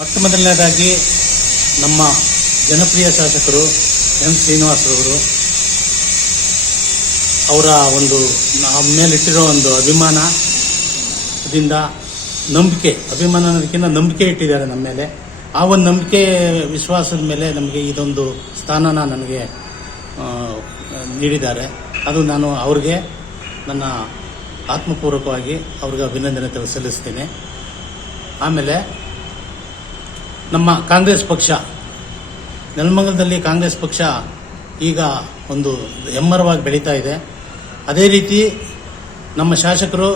ಮೊಟ್ಟ ಮೊದಲನೇದಾಗಿ ನಮ್ಮ ಜನಪ್ರಿಯ ಶಾಸಕರು ಎಂ ಶ್ರೀನಿವಾಸರವರು ಅವರ ಒಂದು ನಮ್ಮ ಮೇಲಿಟ್ಟಿರೋ ಒಂದು ಅಭಿಮಾನದಿಂದ ನಂಬಿಕೆ, ಅಭಿಮಾನ ಅನ್ನೋದಕ್ಕಿಂತ ನಂಬಿಕೆ ಇಟ್ಟಿದ್ದಾರೆ ನಮ್ಮ ಮೇಲೆ. ಆ ಒಂದು ನಂಬಿಕೆ ವಿಶ್ವಾಸದ ಮೇಲೆ ನಮಗೆ ಇದೊಂದು ಸ್ಥಾನನ ನನಗೆ ನೀಡಿದ್ದಾರೆ. ಅದು ನಾನು ಅವ್ರಿಗೆ ನನ್ನ ಆತ್ಮಪೂರ್ವಕವಾಗಿ ಅವ್ರಿಗೆ ಅಭಿನಂದನೆ ಸಲ್ಲಿಸ್ತೀನಿ. ಆಮೇಲೆ ನಮ್ಮ ಕಾಂಗ್ರೆಸ್ ಪಕ್ಷ, ನೆಲಮಂಗಲದಲ್ಲಿ ಕಾಂಗ್ರೆಸ್ ಪಕ್ಷ ಈಗ ಒಂದು ಹೆಮ್ಮರವಾಗಿ ಬೆಳೀತಾ ಇದೆ. ಅದೇ ರೀತಿ ನಮ್ಮ ಶಾಸಕರು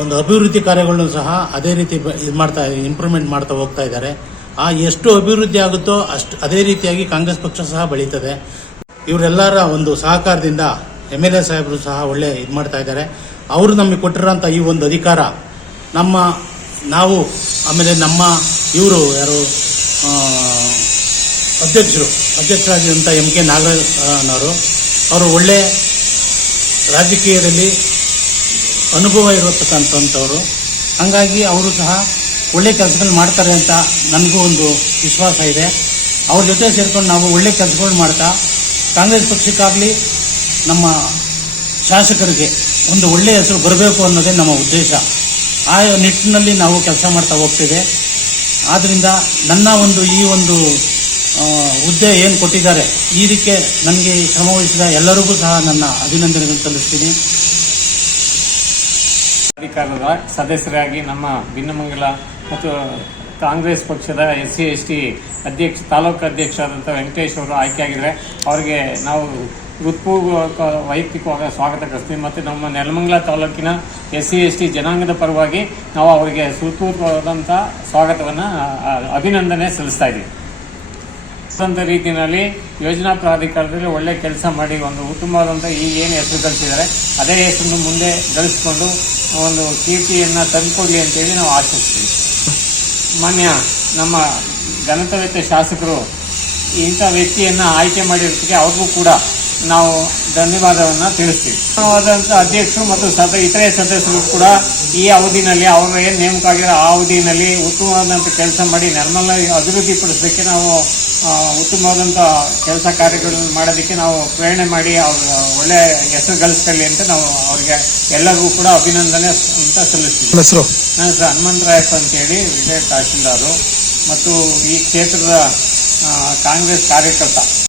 ಒಂದು ಅಭಿವೃದ್ಧಿ ಕಾರ್ಯಗಳನ್ನು ಸಹ ಅದೇ ರೀತಿ ಇದು ಮಾಡ್ತಾ ಇಂಪ್ರೂವ್ಮೆಂಟ್ ಮಾಡ್ತಾ ಹೋಗ್ತಾ ಇದ್ದಾರೆ. ಆ, ಎಷ್ಟು ಅಭಿವೃದ್ಧಿ ಆಗುತ್ತೋ ಅಷ್ಟು, ಅದೇ ರೀತಿಯಾಗಿ ಕಾಂಗ್ರೆಸ್ ಪಕ್ಷ ಸಹ ಬೆಳೀತದೆ. ಇವರೆಲ್ಲರ ಒಂದು ಸಹಕಾರದಿಂದ ಎಂ ಎಲ್ ಎ ಸಾಹೇಬರು ಸಹ ಒಳ್ಳೆ ಇದು ಮಾಡ್ತಾ ಇದ್ದಾರೆ. ಅವರು ನಮಗೆ ಕೊಟ್ಟಿರೋಂಥ ಈ ಒಂದು ಅಧಿಕಾರ ನಮ್ಮ ನಾವು, ಆಮೇಲೆ ನಮ್ಮ ಇವರು ಯಾರು ಅಧ್ಯಕ್ಷರು ಅಧ್ಯಕ್ಷರಾಗಿದ್ದಂಥ ಎಂ ಕೆ ನಾಗರಾಜನವರು ಅವರು ಒಳ್ಳೆ ರಾಜಕೀಯದಲ್ಲಿ ಅನುಭವ ಇರತಕ್ಕಂಥವ್ರು. ಹಾಗಾಗಿ ಅವರು ಸಹ ಒಳ್ಳೆ ಕೆಲಸಗಳು ಮಾಡ್ತಾರೆ ಅಂತ ನನಗೂ ಒಂದು ವಿಶ್ವಾಸ ಇದೆ. ಅವ್ರ ಜೊತೆ ಸೇರಿಕೊಂಡು ನಾವು ಒಳ್ಳೆ ಕೆಲಸಗಳು ಮಾಡ್ತಾ, ಕಾಂಗ್ರೆಸ್ ಪಕ್ಷಕ್ಕಾಗಲಿ ನಮ್ಮ ಶಾಸಕರಿಗೆ ಒಂದು ಒಳ್ಳೆಯ ಹೆಸರು ಬರಬೇಕು ಅನ್ನೋದೇ ನಮ್ಮ ಉದ್ದೇಶ. ಆ ನಿಟ್ಟಿನಲ್ಲಿ ನಾವು ಕೆಲಸ ಮಾಡ್ತಾ ಹೋಗ್ತೇವೆ ಆದ್ದರಿಂದ ನನ್ನ ಒಂದು ಈ ಒಂದು ಹುದ್ದೆ ಏನು ಕೊಟ್ಟಿದ್ದಾರೆ ಇದಕ್ಕೆ ನನಗೆ ಶ್ರಮವಹಿಸಿದ ಎಲ್ಲರಿಗೂ ಸಹ ನನ್ನ ಅಭಿನಂದನೆಗಳನ್ನು ಸಲ್ಲಿಸ್ತೀನಿ. ಅಧಿಕಾರದ ಸದಸ್ಯರಾಗಿ ನಮ್ಮ ಭಿನ್ನಮಂಗಲ ಮತ್ತು ಕಾಂಗ್ರೆಸ್ ಪಕ್ಷದ ಎಸ್ ಸಿ ಎಸ್ ಟಿ ಅಧ್ಯಕ್ಷ, ತಾಲೂಕು ಅಧ್ಯಕ್ಷರಾದಂಥ ವೆಂಕಟೇಶ್ ಅವರು ಆಯ್ಕೆಯಾಗಿದ್ದಾರೆ. ಅವರಿಗೆ ನಾವು ಹೃತ್ಪೂರ್ವಕ ವೈಯಕ್ತಿಕವಾಗಿ ಸ್ವಾಗತ ಕಳಿಸ್ತೀವಿ ಮತ್ತು ನಮ್ಮ ನೆಲಮಂಗಲ ತಾಲೂಕಿನ ಎಸ್ ಸಿ ಎಸ್ ಟಿ ಜನಾಂಗದ ಪರವಾಗಿ ನಾವು ಅವರಿಗೆ ಹೃತ್ಪೂರ್ವಕವಾದಂಥ ಸ್ವಾಗತವನ್ನು ಅಭಿನಂದನೆ ಸಲ್ಲಿಸ್ತಾ ಇದ್ದೀವಿ. ಅಂತ ರೀತಿಯಲ್ಲಿ ಯೋಜನಾ ಪ್ರಾಧಿಕಾರದಲ್ಲಿ ಒಳ್ಳೆ ಕೆಲಸ ಮಾಡಿ ಒಂದು ಉತ್ತಮವಾದಂಥ ಈಗ ಏನು ಹೆಸರು ಗಳಿಸಿದ್ದಾರೆ, ಅದೇ ಹೆಸರನ್ನು ಮುಂದೆ ಗಳಿಸ್ಕೊಂಡು ಒಂದು ಕೀರ್ತಿಯನ್ನು ತಂದುಕೊಡ್ಲಿ ಅಂತೇಳಿ ನಾವು ಆಶಿಸ್ತೀವಿ. ಮಾನ್ಯ ನಮ್ಮ ಗಣತವ್ಯತೆ ಶಾಸಕರು ಇಂಥ ವ್ಯಕ್ತಿಯನ್ನು ಆಯ್ಕೆ ಮಾಡಿರೋದಕ್ಕೆ ಅವ್ರಿಗೂ ಕೂಡ ನಾವು ಧನ್ಯವಾದವನ್ನು ತಿಳಿಸ್ತೀವಿ. ಅಧ್ಯಕ್ಷರು ಮತ್ತು ಸದ ಇತರೆ ಸದಸ್ಯರು ಕೂಡ ಈ ಅವಧಿನಲ್ಲಿ ಅವರು ಏನು ನೇಮಕ ಆಗಿರೋ ಆ ಅವಧಿನಲ್ಲಿ ಉತ್ತಮವಾದಂಥ ಕೆಲಸ ಮಾಡಿ ನರ್ಮಲ್ ಅಭಿವೃದ್ಧಿ ಪಡಿಸೋದಕ್ಕೆ ನಾವು ಉತ್ತಮವಾದಂಥ ಕೆಲಸ ಕಾರ್ಯಗಳನ್ನು ಮಾಡೋದಕ್ಕೆ ನಾವು ಪ್ರೇರಣೆ ಮಾಡಿ ಅವ್ರ ಒಳ್ಳೆ ಹೆಸರು ಗಳಿಸ್ಕೊಳ್ಳಿ ಅಂತ ನಾವು ಅವರಿಗೆ ಎಲ್ಲರಿಗೂ ಕೂಡ ಅಭಿನಂದನೆ ಅಂತ ಸಲ್ಲಿಸ್ತೀವಿ. ನನ್ನ ಹೆಸರು ಹನುಮಂತರಾಯಪ್ಪ ಅಂತೇಳಿ ವಿಜಯ ತಹಶೀಲ್ದಾರು ಮತ್ತು ಈ ಕ್ಷೇತ್ರದ ಕಾಂಗ್ರೆಸ್ ಕಾರ್ಯಕರ್ತ.